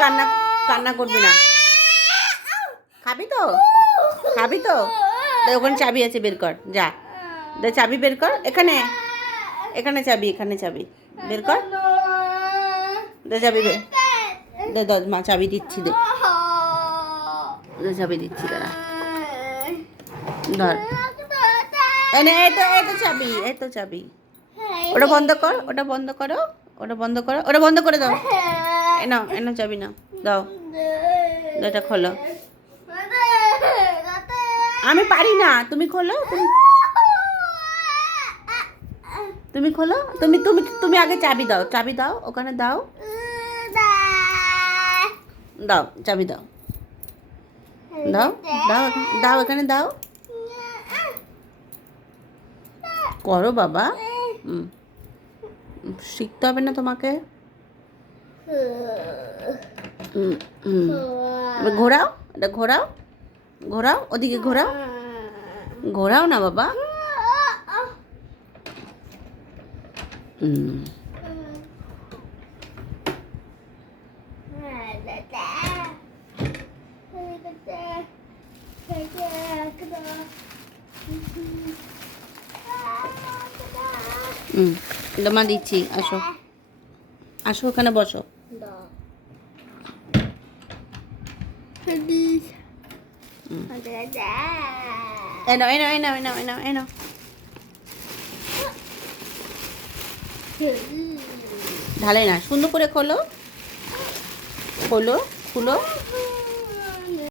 কান্না কান্না করবি না। খাবি তো? খাবি তো? ওখানে চাবি আছে, বের কর, যা। দে চাবি বের কর। এখানে এখানে চাবি, এখানে চাবি বের কর। দে চাবি বের। দে দে, মা চাবি দিচ্ছি, দে দে চাবি দিচ্ছি, দাঁড়া। ধর, এই তো চাবি, এই তো চাবি। ওটা বন্ধ কর, ওটা বন্ধ করো, ওটা বন্ধ করো, ওটা বন্ধ করে দাও। এনো চাবি নাও, দাও। এটা খোলো। আমি পারি না, তুমি খোলো। তুমি খোলো। তুমি তুমি তুমি আগে চাবি দাও, চাবি দাও, ওখানে দাও। দাও চাবি, দাও দাও দাও, দাও এখানে দাও। করো বাবা, শিখতে হবে না তোমাকে। ঘোরাও, এটা ঘোরাও, ঘোরাও, ওদিকে ঘোরাও, ঘোরাও না বাবা। মা দিচ্ছি, আসো আসো, ওখানে বসো। এনো এনো এনো এনো এনো এনো। ঢালে না, সুন্দর করে খোলো, খোলো, খুলো।